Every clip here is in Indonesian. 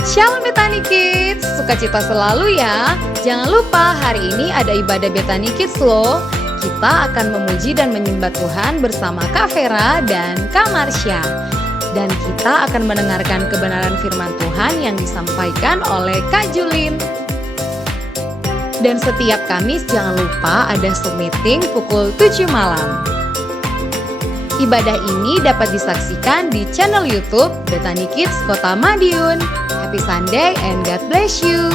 Shalom Betani Kids, sukacita selalu ya. Jangan lupa hari ini ada ibadah Betani Kids loh. Kita akan memuji dan menyembah Tuhan bersama Kak Vera dan Kak Marsha. Dan kita akan mendengarkan kebenaran firman Tuhan yang disampaikan oleh Kak Julin. Dan setiap Kamis jangan lupa ada Zoom meeting pukul 7 malam. Ibadah ini dapat disaksikan di channel YouTube Betani Kids Kota Madiun. Happy Sunday and God bless you.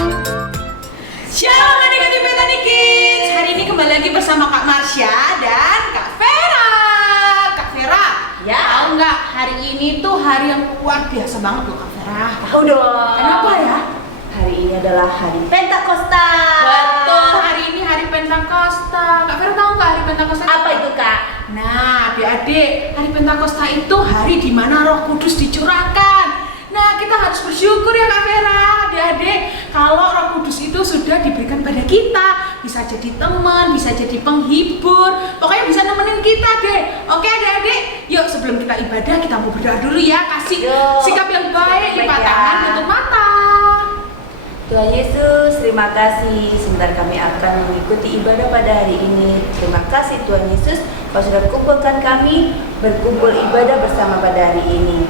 Shalom adik-adik Betani Kids. Hari ini kembali lagi bersama Kak Marsha dan Kak Vera. Kak Vera, ya. Tahu nggak hari ini tuh hari yang luar biasa banget loh Kak Vera. Tahu dong. Kenapa ya? Hari ini adalah hari Pentakosta. Betul, hari ini hari Pentakosta. Kak Vera tahu nggak hari Pentakosta? Apa itu Kak? Nah, adik-adik, hari Pentakosta itu hari di mana Roh Kudus dicurahkan. Nah, kita harus bersyukur ya Kak Vera, adik-adik, kalau Roh Kudus itu sudah diberikan pada kita. Bisa jadi teman, bisa jadi penghibur, pokoknya bisa nemenin kita deh. Oke adik-adik, yuk sebelum kita ibadah kita mau berdoa dulu ya. Kasih sikap yang baik, lipat tangan, tutup mata. Tuhan Yesus, terima kasih. Sebentar kami akan mengikuti ibadah pada hari ini. Terima kasih Tuhan Yesus, Kau sudah kumpulkan kami berkumpul ibadah bersama pada hari ini.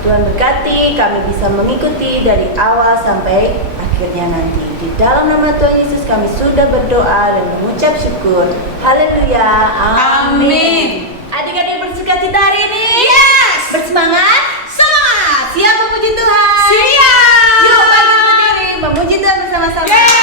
Tuhan berkati kami bisa mengikuti dari awal sampai akhirnya nanti. Di dalam nama Tuhan Yesus kami sudah berdoa dan mengucap syukur. Haleluya. Amin. Adik-adik bersukacita hari ini? Yes. Bersemangat? Semangat. Siap memuji Tuhan? Siap. Yuk bangkit berdiri memuji Tuhan bersama-sama. Yeay.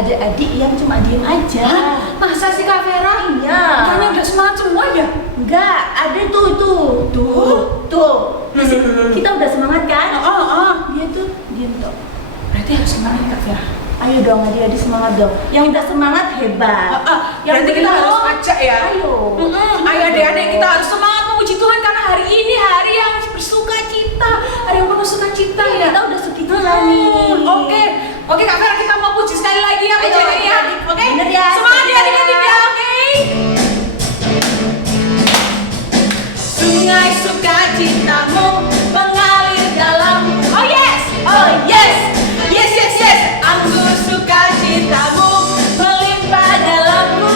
Adik yang cuma diem aja. Hah? Masa sih Kak Vera? Iya. Kayaknya udah semangat semua ya? Enggak, ada tuh. Kita udah semangat kan? Dia tuh diem tuh. Berarti harus gimana ya Kak Vera? Ayo dong adik-adik semangat dong. Yang udah semangat hebat. Yang berarti kita harus ajak ya? Ayo. Ayo adik-adik, kita harus semangat memuji Tuhan karena hari ini hari yang bersuka cita, hari yang penuh sukacita ya. Kita udah sukacita nih. Oke Kak Vera, kita mau puji sekali lagi ya. Ayo, ya. Oke. Bener ya. Semangat ya adik-adik ya. Oke. Sungai sukacitamu mengalir dalam. Oh yes. Anggur sukacitamu melimpah dalamku.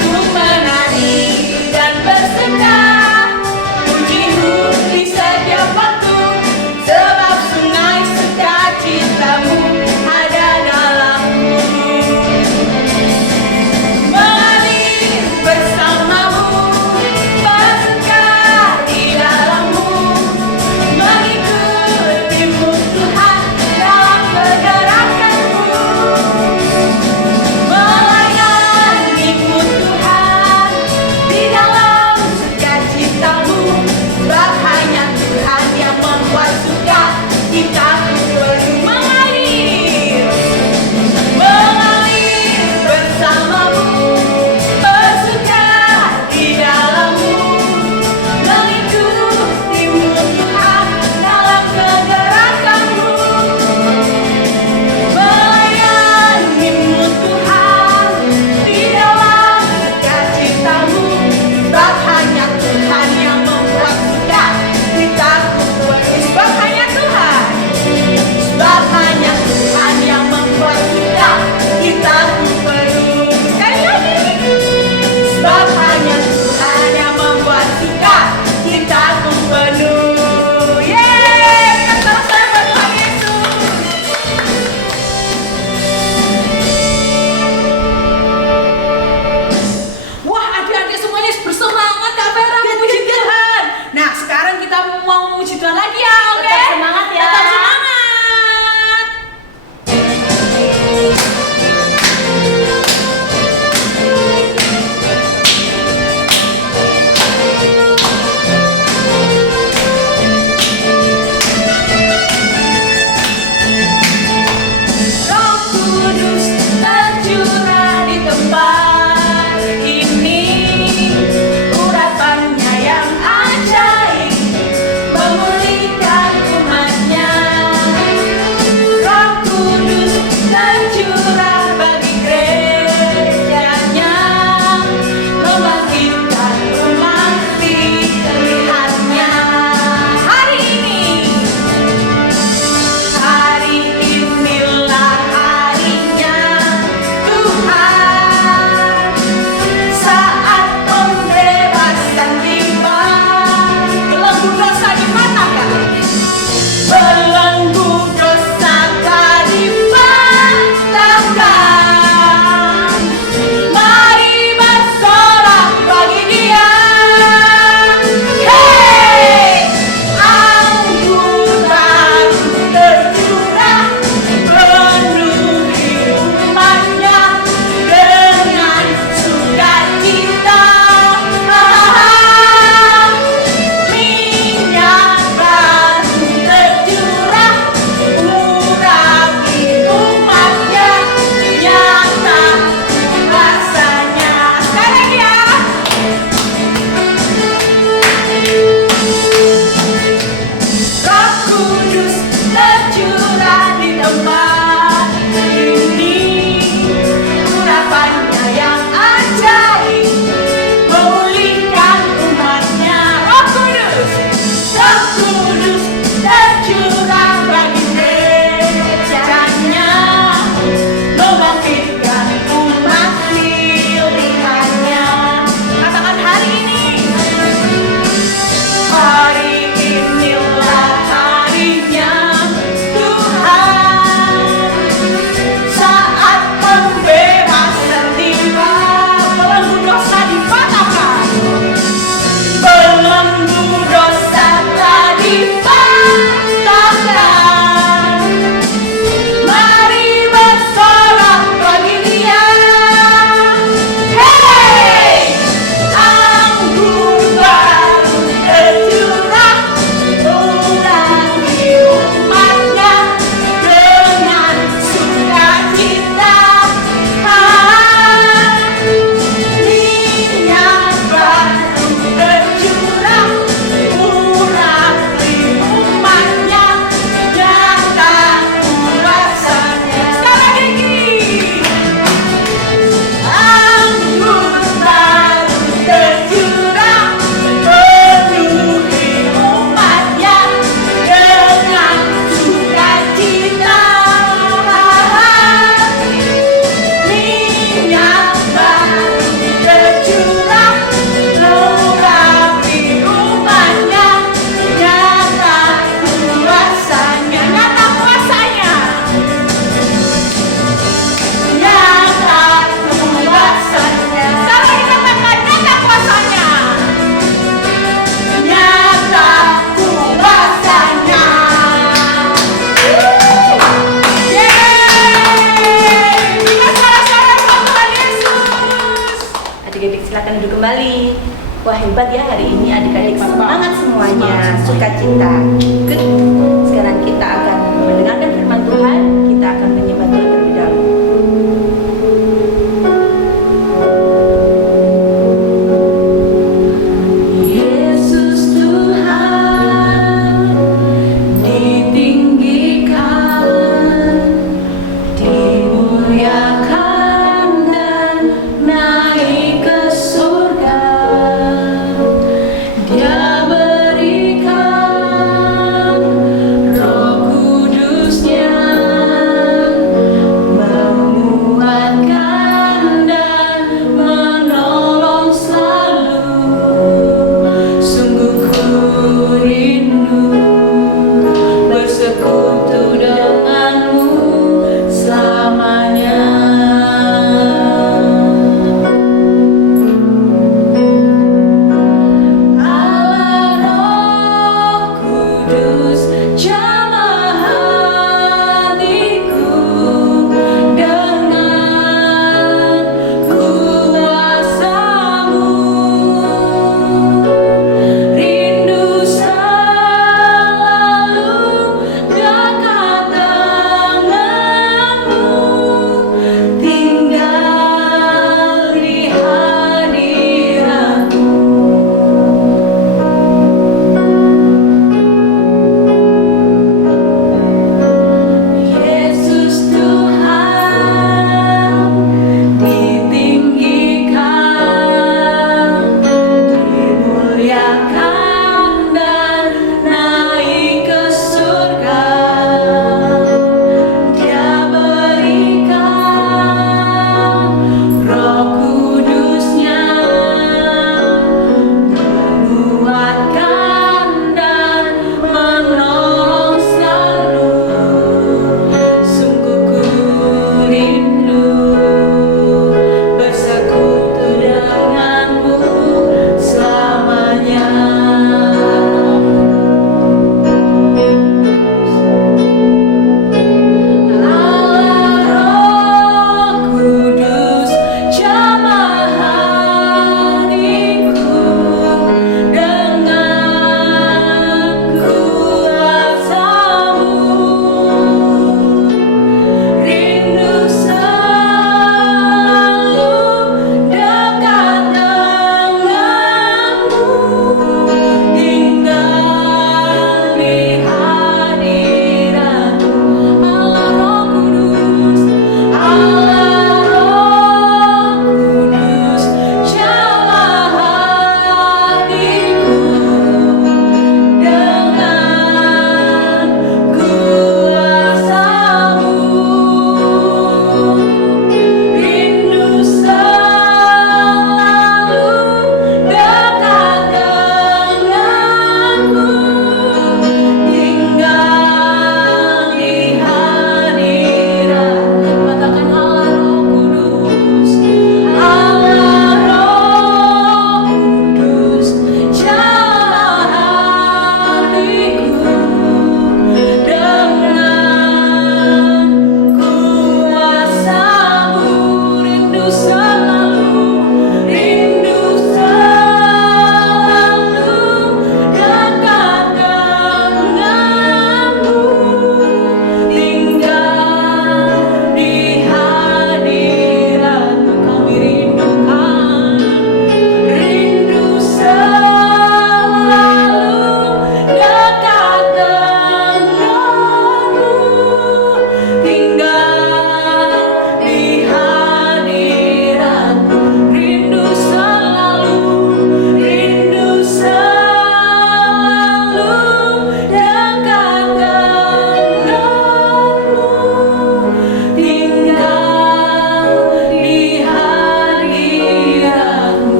Ku menari dan bersuka, pujimu di setiap waktu, sebab sungai sukacitamu Wah, hebat ya hari ini adik-adik, semangat semuanya, sukacita. Good. Sekarang kita akan mendengarkan firman Tuhan. Kita akan menyembah Tuhan terlebih dahulu. Yesus Tuhan ditinggikan, dimuliakan dan naik ke surga. Dia berikan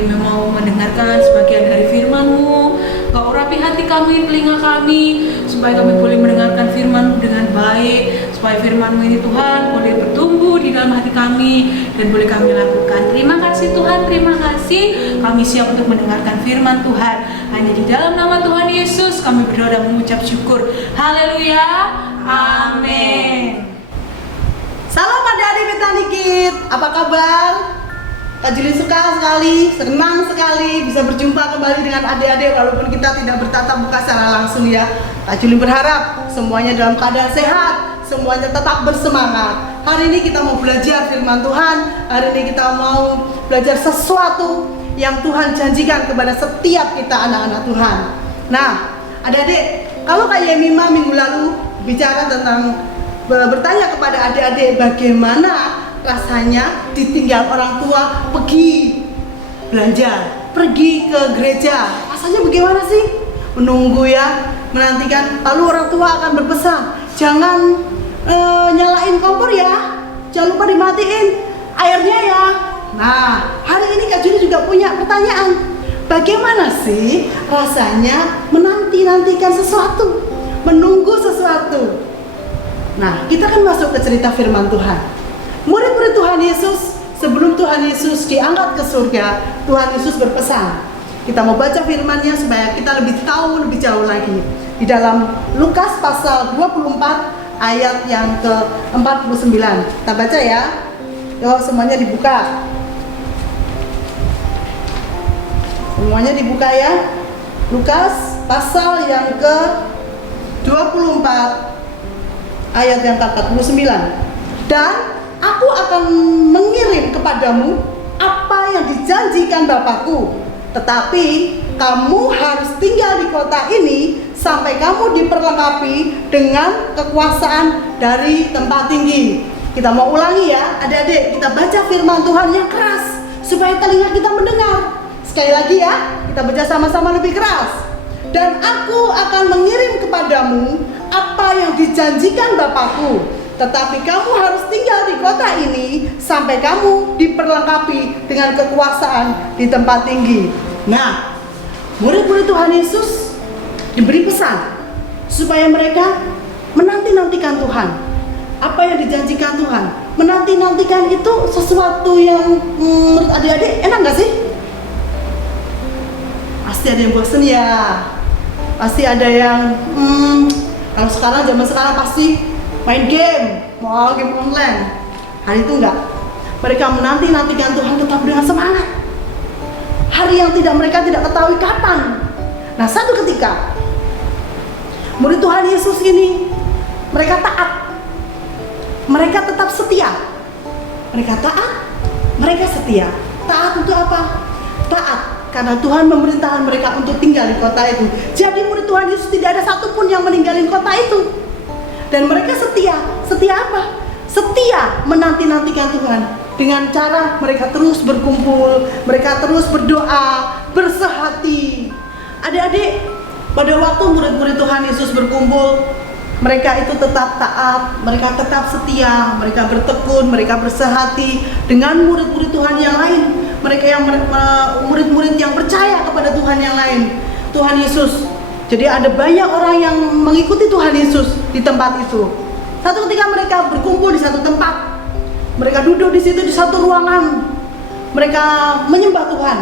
boleh mau mendengarkan sebagian dari firman-Mu. Engkau urapi hati kami, telinga kami, supaya kami boleh mendengarkan firman-Mu dengan baik, supaya firman-Mu ini Tuhan boleh bertumbuh di dalam hati kami dan boleh kami lakukan. Terima kasih Tuhan, terima kasih. Kami siap untuk mendengarkan firman Tuhan. Hanya di dalam nama Tuhan Yesus kami berdoa dan mengucap syukur. Haleluya. Amin. Salam adik-adik Betani Kids, apa kabar? Kak Julin suka sekali, senang sekali bisa berjumpa kembali dengan adik-adik walaupun kita tidak bertatap muka secara langsung ya. Kak Julin berharap semuanya dalam keadaan sehat, semuanya tetap bersemangat. Hari ini kita mau belajar firman Tuhan, hari ini kita mau belajar sesuatu yang Tuhan janjikan kepada setiap kita anak-anak Tuhan. Nah, adik-adik, kalau Kak Yemima minggu lalu bicara tentang bertanya kepada adik-adik bagaimana rasanya ditinggal orang tua pergi belanja, pergi ke gereja. Rasanya bagaimana sih? Menunggu ya, menantikan. Lalu orang tua akan berpesan, jangan nyalain kompor ya, jangan lupa dimatiin airnya ya. Nah, hari ini Kak Juni juga punya pertanyaan. Bagaimana sih rasanya menanti-nantikan sesuatu, menunggu sesuatu? Nah, kita kan masuk ke cerita firman Tuhan. Murid-murid Tuhan Yesus, sebelum Tuhan Yesus diangkat ke surga, Tuhan Yesus berpesan. Kita mau baca firman-Nya supaya kita lebih tahu lebih jauh lagi. Di dalam Lukas pasal 24 ayat yang ke-49. Kita baca ya. Yuk, semuanya dibuka. Semuanya dibuka ya. Lukas pasal yang ke-24 ayat yang ke-49. Dan aku akan mengirim kepadamu apa yang dijanjikan Bapakku, tetapi kamu harus tinggal di kota ini sampai kamu diperlengkapi dengan kekuasaan dari tempat tinggi. Kita mau ulangi ya, adik-adik, kita baca firman Tuhan yang keras supaya telinga kita mendengar. Sekali lagi ya, kita baca sama-sama lebih keras. Dan aku akan mengirim kepadamu apa yang dijanjikan Bapakku, tetapi kamu harus tinggal di kota ini sampai kamu diperlengkapi dengan kekuasaan di tempat tinggi. Nah, murid-murid Tuhan Yesus diberi pesan supaya mereka menanti-nantikan Tuhan. Apa yang dijanjikan Tuhan, menanti-nantikan itu sesuatu yang menurut adik-adik enak gak sih? Pasti ada yang bosen ya. Pasti ada yang kalau sekarang, zaman sekarang pasti main game, mau game online. Hari itu enggak. Mereka menanti-nantikan Tuhan tetap dengan semangat. Hari yang mereka tidak ketahui kapan. Nah, satu ketika murid Tuhan Yesus ini mereka taat. Mereka tetap setia. Mereka taat, mereka setia. Taat untuk apa? Taat karena Tuhan memerintahkan mereka untuk tinggal di kota itu. Jadi murid Tuhan Yesus tidak ada satupun yang meninggalin kota itu. Dan mereka setia. Setia apa? Setia menanti-nantikan Tuhan. Dengan cara mereka terus berkumpul, mereka terus berdoa, bersehati. Adik-adik, pada waktu murid-murid Tuhan Yesus berkumpul, mereka itu tetap taat, mereka tetap setia, mereka bertekun, mereka bersehati dengan murid-murid Tuhan yang lain. Mereka yang murid-murid yang percaya kepada Tuhan yang lain. Tuhan Yesus. Jadi ada banyak orang yang mengikuti Tuhan Yesus di tempat itu. Satu ketika mereka berkumpul di satu tempat, mereka duduk di situ di satu ruangan. Mereka menyembah Tuhan.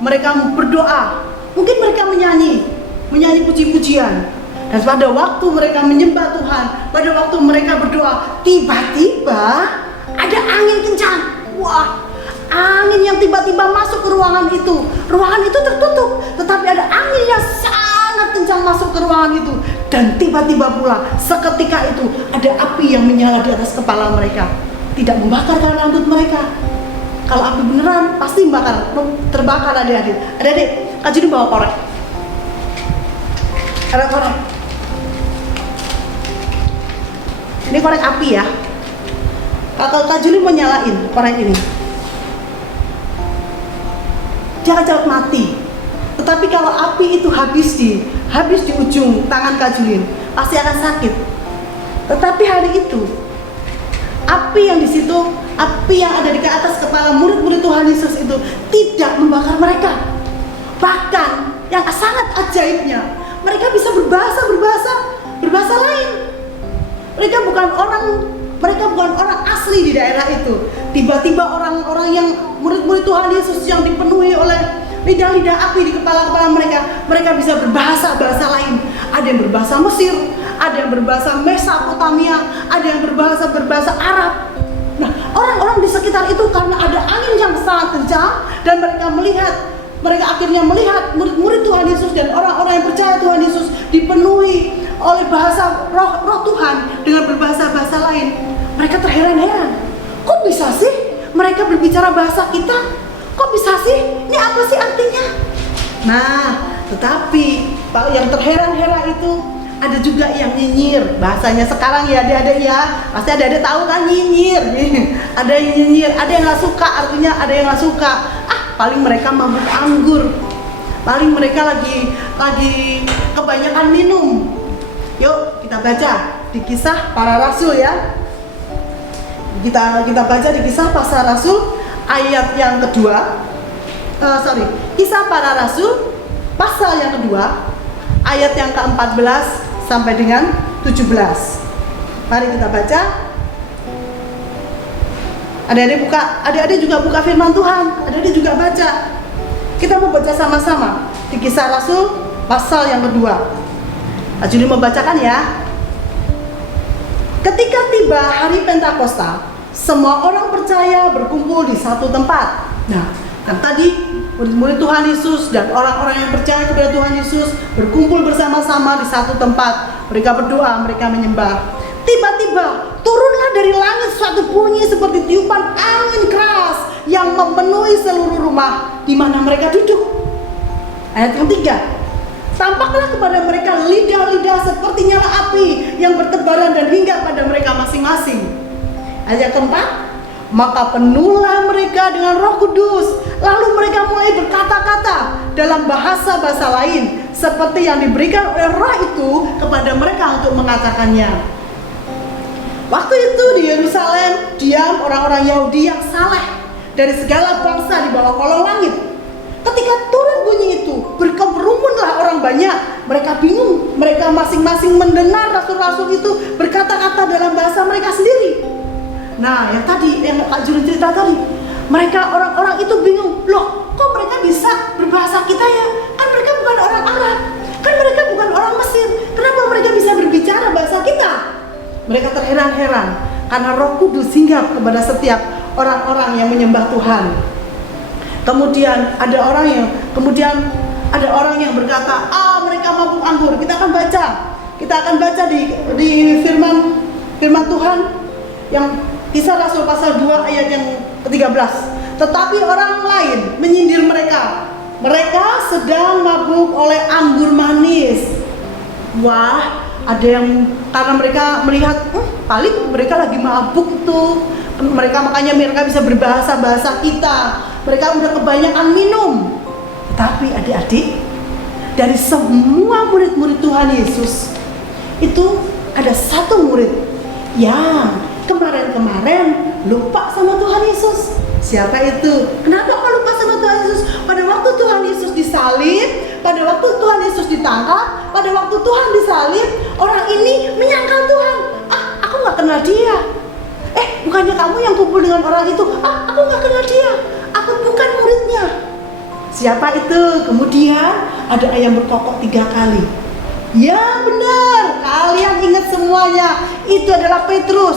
Mereka berdoa. Mungkin mereka menyanyi puji-pujian. Dan pada waktu mereka menyembah Tuhan, pada waktu mereka berdoa, tiba-tiba ada angin kencang. Wah, angin yang tiba-tiba masuk ke ruangan itu. Ruangan itu tertutup, tetapi ada angin yang sangat kencang masuk ke ruangan itu. Dan tiba-tiba pula seketika itu ada api yang menyala di atas kepala mereka. Tidak membakarkan rambut mereka. Kalau api beneran pasti terbakar adik-adik. Adik-adik, Kak Juni bawa korek. Ada korek. Ini korek api ya. Kalau Kak Juli mau nyalain korek ini, jangan cepat mati. Tetapi kalau api itu habis di ujung tangan Kak Julin, pasti akan sakit. Tetapi hari itu api yang di situ Api yang ada di atas kepala murid-murid Tuhan Yesus itu tidak membakar mereka. Bahkan yang sangat ajaibnya, mereka bisa berbahasa lain. Mereka bukan orang asli di daerah itu. Tiba-tiba orang-orang yang murid-murid Tuhan Yesus yang dipenuhi oleh lidah-lidah api di kepala-kepala mereka bisa berbahasa lain. Ada yang berbahasa Mesir, ada yang berbahasa Mesopotamia, ada yang berbahasa Arab. Nah, orang-orang di sekitar itu karena ada angin yang sangat kencang dan mereka akhirnya melihat murid-murid Tuhan Yesus dan orang-orang yang percaya Tuhan Yesus dipenuhi oleh bahasa roh Tuhan dengan berbahasa lain. Mereka terheran-heran. Kok bisa sih mereka berbicara bahasa kita? Kok bisa sih? Ini apa sih artinya? Nah, tetapi yang terheran-heran itu ada juga yang nyinyir. Bahasanya sekarang ya adik-adik ya, pasti adik-adik tahu kan nyinyir. Ada yang nyinyir, ada yang nggak suka, artinya ada yang nggak suka. Paling mereka mabuk anggur, paling mereka lagi kebanyakan minum. Yuk kita baca di Kisah Para Rasul ya. Kita baca di Kisah Para Rasul ayat yang kedua. Kisah Para Rasul pasal yang kedua ayat yang ke-14 sampai dengan 17. Mari kita baca. Adik-adik juga buka firman Tuhan. Adik-adik juga baca. Kita mau baca sama-sama di Kisah Rasul pasal yang kedua. Juli membacakan ya. Ketika tiba hari Pentakosta, semua orang percaya berkumpul di satu tempat. Nah, kan tadi murid-murid Tuhan Yesus dan orang-orang yang percaya kepada Tuhan Yesus berkumpul bersama-sama di satu tempat. Mereka berdoa, mereka menyembah. Tiba-tiba turunlah dari langit suatu bunyi seperti tiupan angin keras yang memenuhi seluruh rumah di mana mereka duduk. Ayat yang 3. Tampaklah kepada mereka lidah-lidah seperti nyala api yang bertebaran dan hinggap pada mereka masing-masing. Ayat yang 4. Maka penuhlah mereka dengan Roh Kudus. Lalu mereka mulai berkata-kata dalam bahasa-bahasa lain seperti yang diberikan oleh Roh itu kepada mereka untuk mengatakannya. Waktu itu di Yerusalem diam orang-orang Yahudi yang saleh dari segala bangsa di bawah kolong langit. Ketika turun bunyi itu, berkerumunlah orang banyak. Mereka bingung, mereka masing-masing mendengar rasul-rasul itu berkata-kata dalam bahasa mereka sendiri. Nah, yang Kak Juli cerita tadi, mereka orang-orang itu bingung, loh kok mereka bisa berbahasa kita ya? Kan mereka bukan orang Arab, kan mereka bukan orang Mesir, kenapa mereka bisa berbicara bahasa kita? Mereka terheran-heran karena Roh Kudus hinggap kepada setiap orang-orang yang menyembah Tuhan. Kemudian ada orang yang berkata, mereka mabuk anggur. Kita akan baca di firman Tuhan yang Kisah Rasul pasal 2 ayat yang ke-13. Tetapi orang lain menyindir mereka. Mereka sedang mabuk oleh anggur manis. Wah, ada yang karena mereka melihat paling mereka lagi mabuk tuh. Makanya mereka bisa berbahasa kita. Mereka udah kebanyakan minum. Tapi adik-adik, dari semua murid-murid Tuhan Yesus itu ada satu murid yang kemarin lupa sama Tuhan Yesus. Siapa itu? Kenapa kok lupa sama Tuhan Yesus? Pada waktu Tuhan Yesus disalib, pada waktu Tuhan Yesus ditangkap, pada waktu Tuhan disalib, orang ini menyangkal Tuhan. Aku gak kenal dia. Bukannya kamu yang kumpul dengan orang itu? Aku gak kenal dia. Aku bukan muridnya. Siapa itu? Kemudian ada ayam berkokok 3 kali. Ya benar, kalian ingat semuanya. Itu adalah Petrus.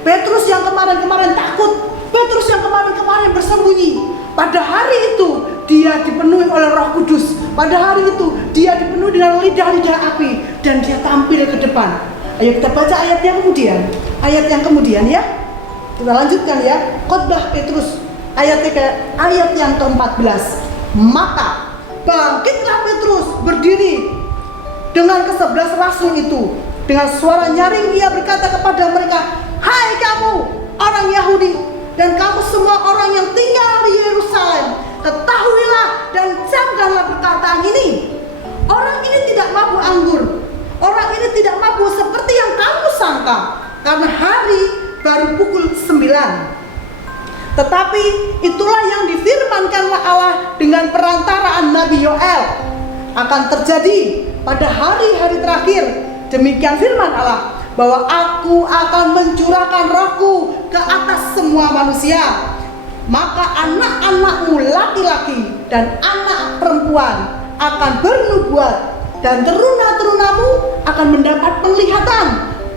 Petrus yang kemarin-kemarin takut, Petrus yang kemarin-kemarin bersembunyi. Pada hari itu dia dipenuhi oleh Roh Kudus. Pada hari itu dia dipenuhi dengan lidah-lidah api dan dia tampil ke depan. Ayo kita baca ayat yang kemudian ya. Kita lanjutkan ya. Khotbah Petrus ayat yang ke-14. Maka bangkitlah Petrus berdiri dengan ke-11 rasul itu. Dengan suara nyaring dia berkata kepada mereka, "Hai kamu orang Yahudi dan kamu semua orang yang tinggal di Yerusalem, ketahuilah dan camkanlah perkataan ini. Orang ini tidak mabuk anggur. Orang ini tidak mabuk seperti yang kamu sangka, karena hari baru pukul 9. Tetapi itulah yang difirmankanlah Allah dengan perantaraan Nabi Yoel akan terjadi pada hari-hari terakhir. Demikian firman Allah, bahwa aku akan mencurahkan rohku ke atas semua manusia. Maka anak-anakmu laki-laki dan anak perempuan akan bernubuat, dan teruna-terunamu akan mendapat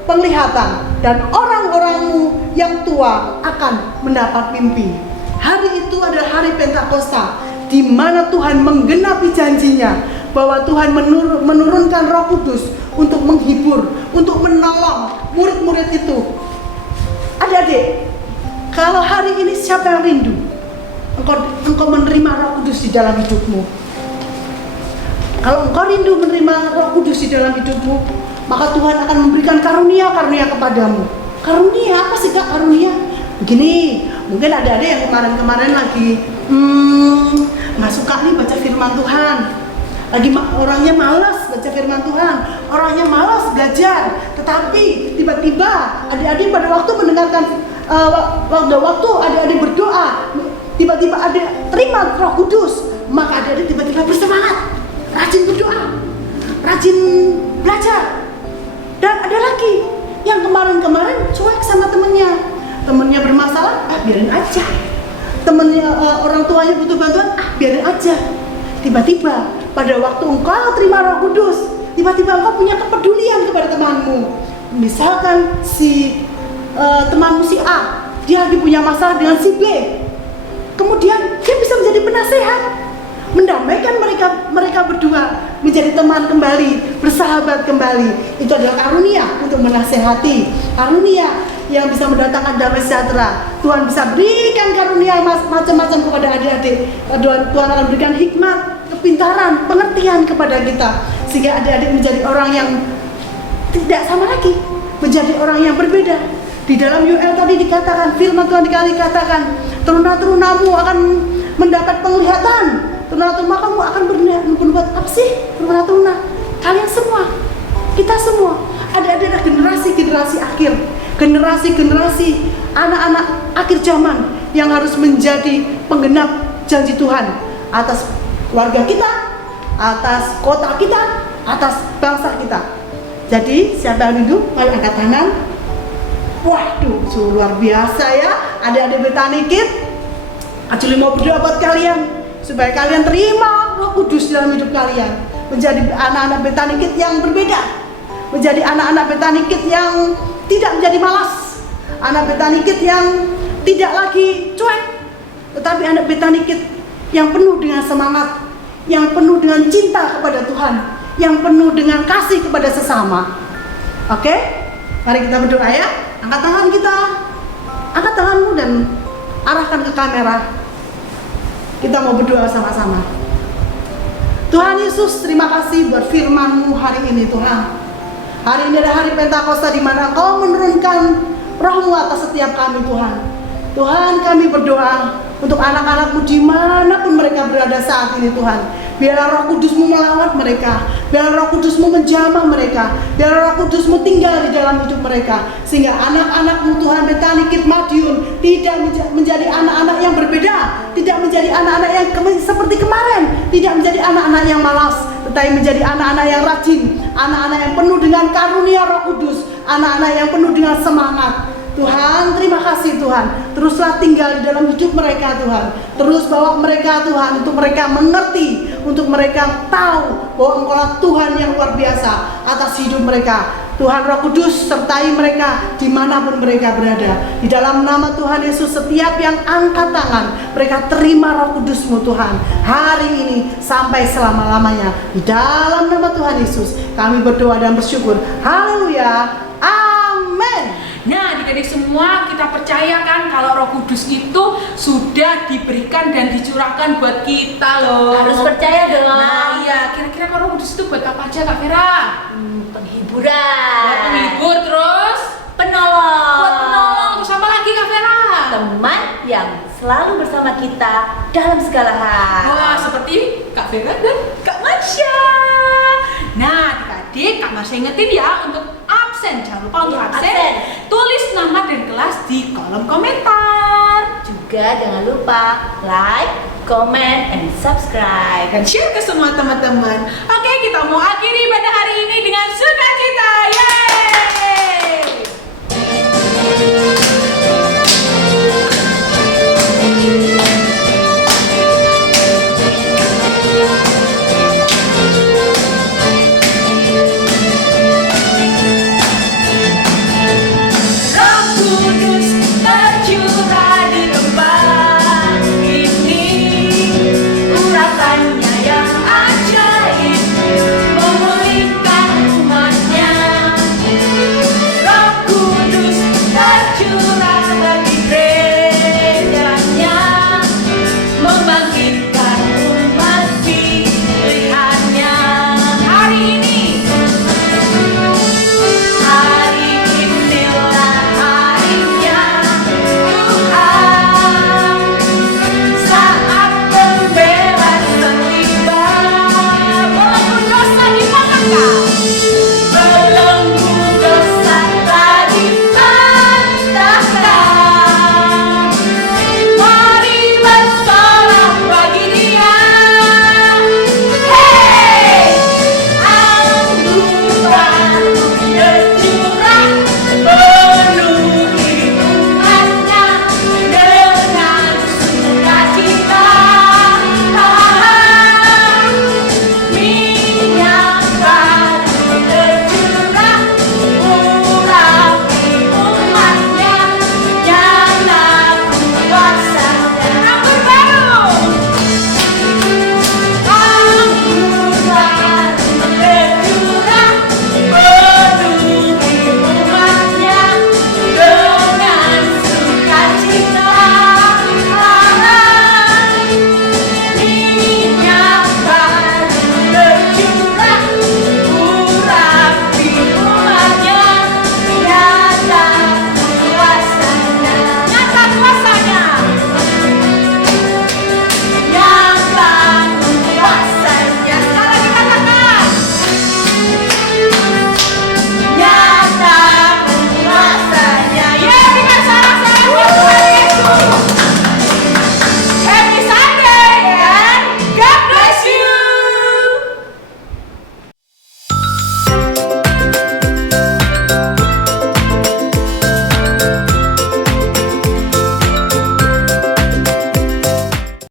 penglihatan, dan orang-orangmu yang tua akan mendapat mimpi. Hari itu adalah hari Pentakosta, di mana Tuhan menggenapi janjinya bahwa Tuhan menurunkan Roh Kudus untuk menghibur, untuk menolong murid-murid itu. Adik-adik, kalau hari ini siapa yang rindu engkau menerima Roh Kudus di dalam hidupmu? Kalau engkau rindu menerima Roh Kudus di dalam hidupmu, maka Tuhan akan memberikan karunia-karunia kepadamu. Karunia apa sih Kak karunia? Begini, mungkin adik-adik yang kemarin-kemarin lagi nggak suka nih baca firman Tuhan, lagi orangnya malas baca firman Tuhan, orangnya malas belajar. Tetapi tiba-tiba adik-adik pada waktu mendengarkan waktu adik-adik berdoa, tiba-tiba adik terima Roh Kudus, maka adik-adik tiba-tiba bersemangat, rajin berdoa, rajin belajar. Dan ada lagi yang kemarin-kemarin cuek sama temennya bermasalah, biarin aja. Temennya orang tuanya butuh bantuan, biarin aja. Tiba-tiba pada waktu engkau terima Roh Kudus, tiba-tiba engkau punya kepedulian kepada temanmu. Misalkan si temanmu si A, dia lagi punya masalah dengan si B, kemudian dia bisa menjadi penasehat, mendamaikan mereka berdua, menjadi teman kembali, bersahabat kembali. Itu adalah karunia untuk menasehati, karunia yang bisa mendatangkan damai sejahtera. Tuhan bisa berikan karunia macam-macam kepada adik-adik. Tuhan akan berikan hikmat, kepintaran, pengertian kepada kita, sehingga adik-adik menjadi orang yang tidak sama lagi, menjadi orang yang berbeda. Di dalam Yoel tadi dikatakan, firman Tuhan dikatakan, teruna-terunamu akan mendapat penglihatan, teruna-terunamu akan berbuat apa sih? Teruna-teruna, kalian semua, kita semua, ada generasi akhir, generasi anak-anak akhir zaman yang harus menjadi penggenap janji Tuhan atas warga kita, atas kota kita, atas bangsa kita. Jadi siapa yang rindu? Mari angkat tangan. Waduh, luar biasa ya, adik-adik Betani Kids. Ajuli mau berdoa buat kalian supaya kalian terima Roh Kudus dalam hidup kalian, menjadi anak-anak Betani Kids yang berbeda, menjadi anak-anak Betani Kids yang tidak menjadi malas, anak Betani Kids yang tidak lagi cuek, tetapi anak Betani Kids yang penuh dengan semangat, yang penuh dengan cinta kepada Tuhan, yang penuh dengan kasih kepada sesama. Oke? Mari kita berdoa ya. Angkat tangan kita, angkat tanganmu dan arahkan ke kamera. Kita mau berdoa sama-sama. Tuhan Yesus, terima kasih buat firman-Mu hari ini Tuhan. Hari ini adalah hari Pentakosta di mana Kau menurunkan Roh-Mu atas setiap kami Tuhan. Tuhan, kami berdoa untuk anak-anak-Mu dimanapun mereka berada saat ini Tuhan. Biarlah Roh Kudus-Mu melawat mereka, biarlah Roh Kudus-Mu menjamah mereka, biarlah Roh Kudus-Mu tinggal di dalam hidup mereka, sehingga anak-anak-Mu Tuhan Betani Kids Madiun tidak menjadi anak-anak yang berbeda, tidak menjadi anak-anak yang seperti kemarin, tidak menjadi anak-anak yang malas, tetapi menjadi anak-anak yang rajin, anak-anak yang penuh dengan karunia Roh Kudus, anak-anak yang penuh dengan semangat. Tuhan, terima kasih Tuhan. Teruslah tinggal di dalam hidup mereka Tuhan. Terus bawa mereka Tuhan, untuk mereka mengerti, untuk mereka tahu bahwa Engkaulah Tuhan yang luar biasa atas hidup mereka. Tuhan Roh Kudus sertai mereka dimanapun mereka berada. Di dalam nama Tuhan Yesus, setiap yang angkat tangan, mereka terima Roh Kudus-Mu Tuhan hari ini sampai selama-lamanya. Di dalam nama Tuhan Yesus kami berdoa dan bersyukur. Haleluya. Amin. Nah, adik-adik semua, kita percayakan kalau Roh Kudus itu sudah diberikan dan dicurahkan buat kita loh. Harus percaya dong. Nah iya, kira-kira kalau Roh Kudus itu buat apa aja Kak Vera? Penghiburan. Buat menghibur, terus Penolong. buat penolong. Terus apa lagi Kak Vera? Teman yang selalu bersama kita dalam segala hal. Wah, seperti Kak Vera dan Kak Marsha. Nah, adik-adik, Kak Marsha ingetin ya untuk absen. Jangan lupa untuk absen. Tulis nama dan kelas di kolom komentar. Juga juga jangan lupa like, comment, and subscribe. Dan share ke semua teman-teman. Oke, kita mau akhiri pada hari ini dengan sukacita. Yeay!